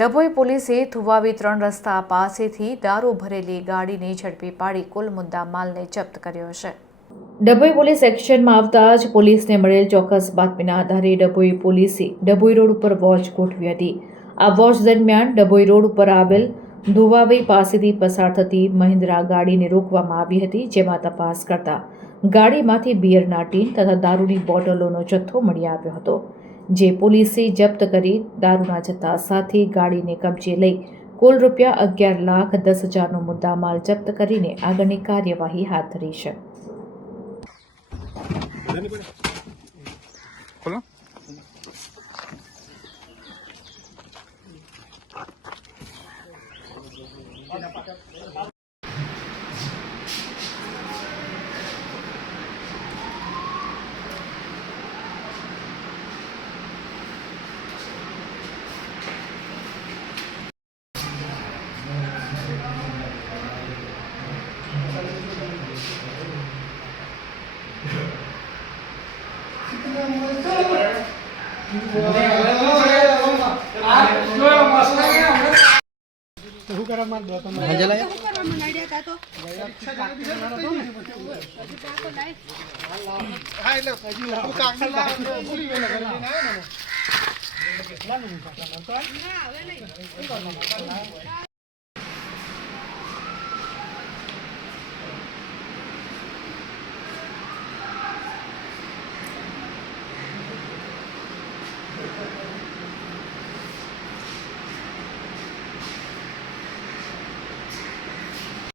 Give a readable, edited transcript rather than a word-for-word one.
ડભોઈ પોલીસે થુવાવી 3 રસ્તા પાસેથી દારૂ ભરેલી ગાડીને ઝડપી પાડી કુલ મુદ્દા માલને જપ્ત કર્યો છે। ડભોઈ પોલીસ એક્શનમાં આવતા જ પોલીસને મળેલ ચોક્કસ બાતમીના આધારે ડભોઈ પોલીસે ડભોઈ રોડ ઉપર વોચ ગોઠવી હતી। આ વોચ દરમિયાન ડભોઈ રોડ ઉપર આવેલ ધુવાવી પાસેથી પસાર થતી મહિન્દ્રા ગાડીને રોકવામાં આવી હતી, જેમાં તપાસ કરતા ગાડીમાંથી બિયરના ટીન તથા દારૂની બોટલોનો જથ્થો મળી આવ્યો હતો, જે પોલીસે જપ્ત કરી દારૂના જથ્થા સાથે ગાડીને કબજે લઈ કુલ ₹11,10,000નો મુદ્દામાલ જપ્ત કરીને આગળની કાર્યવાહી હાથ ધરી છે।